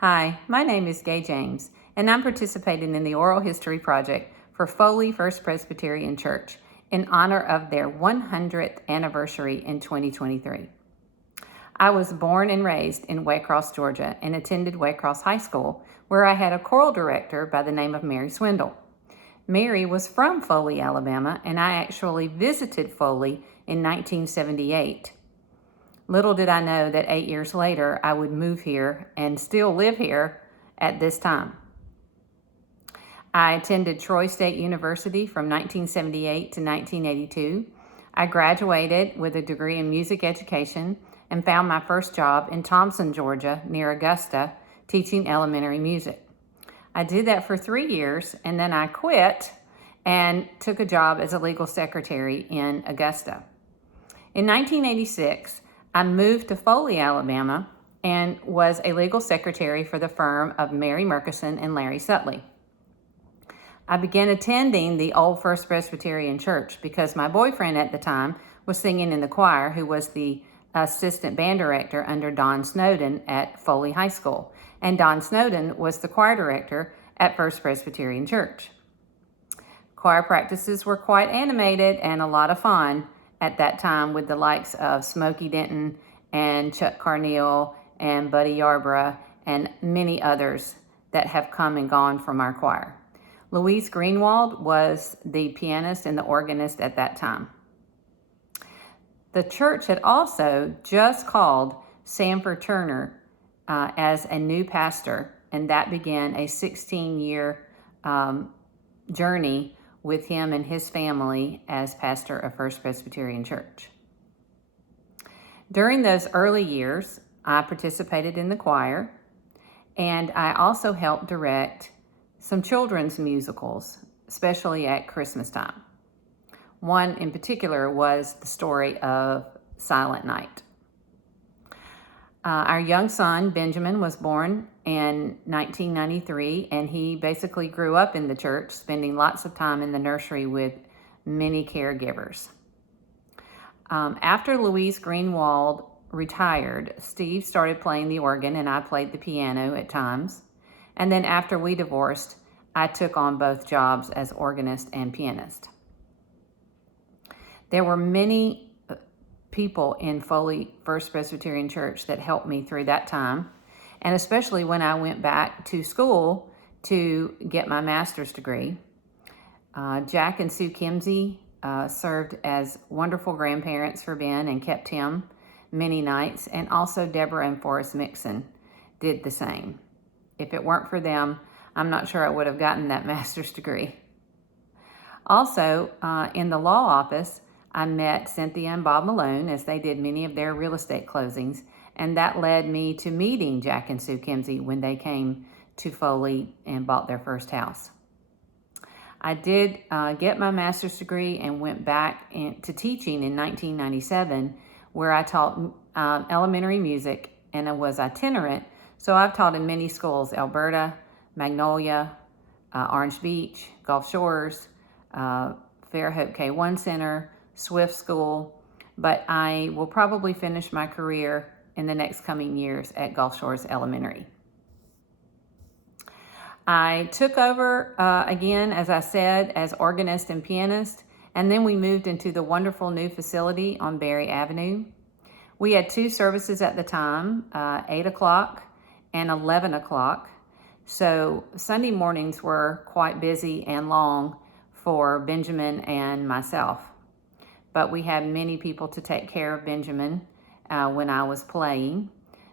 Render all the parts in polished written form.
Hi, my name is Gay James, and I'm participating in the Oral History Project for Foley First Presbyterian Church in honor of their 100th anniversary in 2023. I was born and raised in Waycross, Georgia, and attended Waycross High School, where I had a choral director by the name of Mary Swindle. Mary was from Foley, Alabama, and I actually visited Foley in 1978. Little did I know that 8 years later, I would move here and still live here at this time. I attended Troy State University from 1978 to 1982. I graduated with a degree in music education and found my first job in Thompson, Georgia, near Augusta, teaching elementary music. I did that for 3 years, and then I quit and took a job as a legal secretary in Augusta. In 1986, I moved to Foley, Alabama, and was a legal secretary for the firm of Mary Murkison and Larry Sutley. I began attending the Old First Presbyterian Church because my boyfriend at the time was singing in the choir, who was the assistant band director under Don Snowden at Foley High School. And Don Snowden was the choir director at First Presbyterian Church. Choir practices were quite animated and a lot of fun at that time, with the likes of Smokey Denton and Chuck Carneal and Buddy Yarborough and many others that have come and gone from our choir. Louise Greenwald was the pianist and the organist at that time. The church had also just called Sanford Turner as a new pastor, and that began a 16-year journey with him and his family as pastor of First Presbyterian Church. During those early years, I participated in the choir, and I also helped direct some children's musicals, especially at Christmas time. One in particular was the story of Silent Night. Our young son, Benjamin, was born in 1993, and he basically grew up in the church, spending lots of time in the nursery with many caregivers. After Louise Greenwald retired, Steve started playing the organ, and I played the piano at times. And then after we divorced, I took on both jobs as organist and pianist. There were many people in Foley First Presbyterian Church that helped me through that time, and especially when I went back to school to get my master's degree. Jack and Sue Kimsey served as wonderful grandparents for Ben and kept him many nights, and also Deborah and Forrest Mixon did the same. If it weren't for them, I'm not sure I would have gotten that master's degree. Also, in the law office, I met Cynthia and Bob Malone as they did many of their real estate closings, and that led me to meeting Jack and Sue Kimsey when they came to Foley and bought their first house. I did get my master's degree and went back to teaching in 1997, where I taught elementary music, and I was itinerant, so I've taught in many schools: Alberta, Magnolia, Orange Beach, Gulf Shores, Fairhope K-1 Center, Swift School, but I will probably finish my career in the next coming years at Gulf Shores Elementary. I took over again, as I said, as organist and pianist, and then we moved into the wonderful new facility on Berry Avenue. We had 2 services at the time, 8 o'clock and 11 o'clock. So Sunday mornings were quite busy and long for Benjamin and myself. But we had many people to take care of Benjamin when I was playing.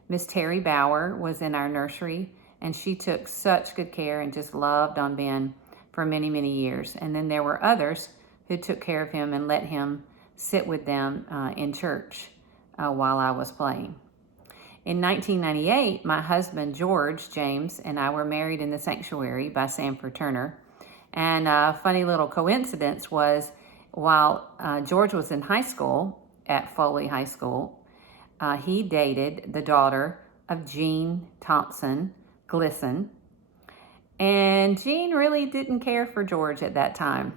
Miss Terry Bauer was in our nursery, and she took such good care and just loved on Ben for many, many years. And then there were others who took care of him and let him sit with them in church while I was playing. In 1998, my husband, George James, and I were married in the sanctuary by Sanford Turner. And a funny little coincidence was, while George was in high school at Foley High School, he dated the daughter of Jean Thompson Glisson. And Jean really didn't care for George at that time.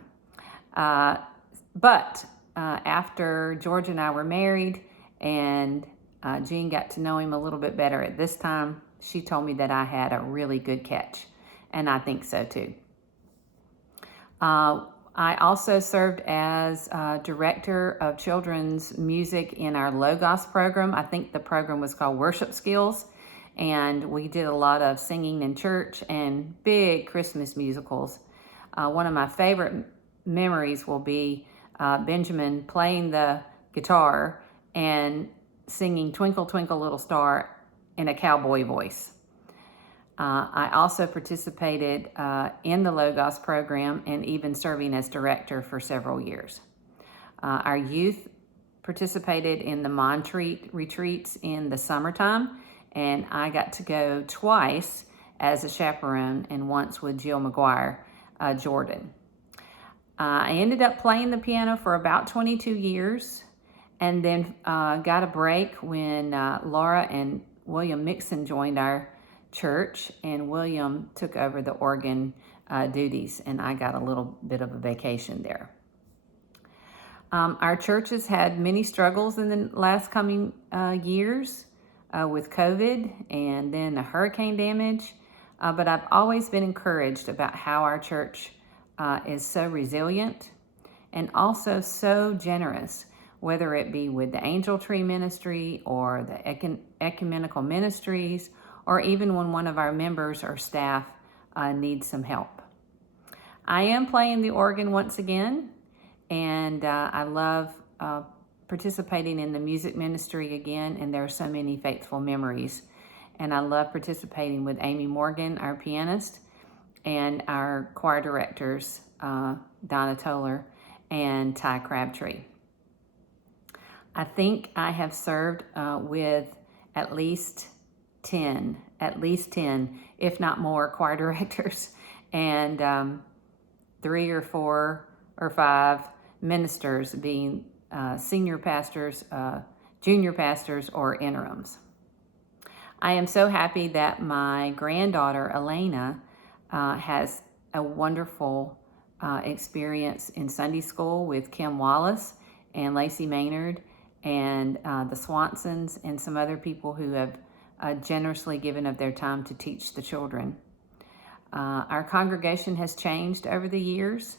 But after George and I were married and Jean got to know him a little bit better at this time, she told me that I had a really good catch, and I think so too. I also served as director of children's music in our Logos program. I think the program was called Worship Skills, and we did a lot of singing in church and big Christmas musicals. One of my favorite memories will be Benjamin playing the guitar and singing Twinkle Twinkle Little Star in a cowboy voice. I also participated in the Logos program and even serving as director for several years. Our youth participated in the Montreat retreats in the summertime, and I got to go twice as a chaperone and once with Jill McGuire, Jordan. I ended up playing the piano for about 22 years and then got a break when Laura and William Mixon joined our church, and William took over the organ duties, and I got a little bit of a vacation there. Our church has had many struggles in the last coming years with COVID and then the hurricane damage, but I've always been encouraged about how our church is so resilient and also so generous, whether it be with the Angel Tree Ministry or the ecumenical ministries, or even when one of our members or staff needs some help. I am playing the organ once again, and I love participating in the music ministry again, and there are so many faithful memories. And I love participating with Amy Morgan, our pianist, and our choir directors, Donna Toller and Ty Crabtree. I think I have served with at least 10, if not more, choir directors, and 3 or 4 or 5 ministers, being senior pastors, junior pastors, or interims. I am so happy that my granddaughter, Elena, has a wonderful experience in Sunday school with Kim Wallace and Lacey Maynard and the Swansons and some other people who have generously given of their time to teach the children. Our congregation has changed over the years,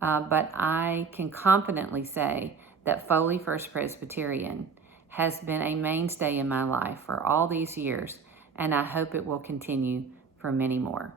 but I can confidently say that Foley First Presbyterian has been a mainstay in my life for all these years, and I hope it will continue for many more.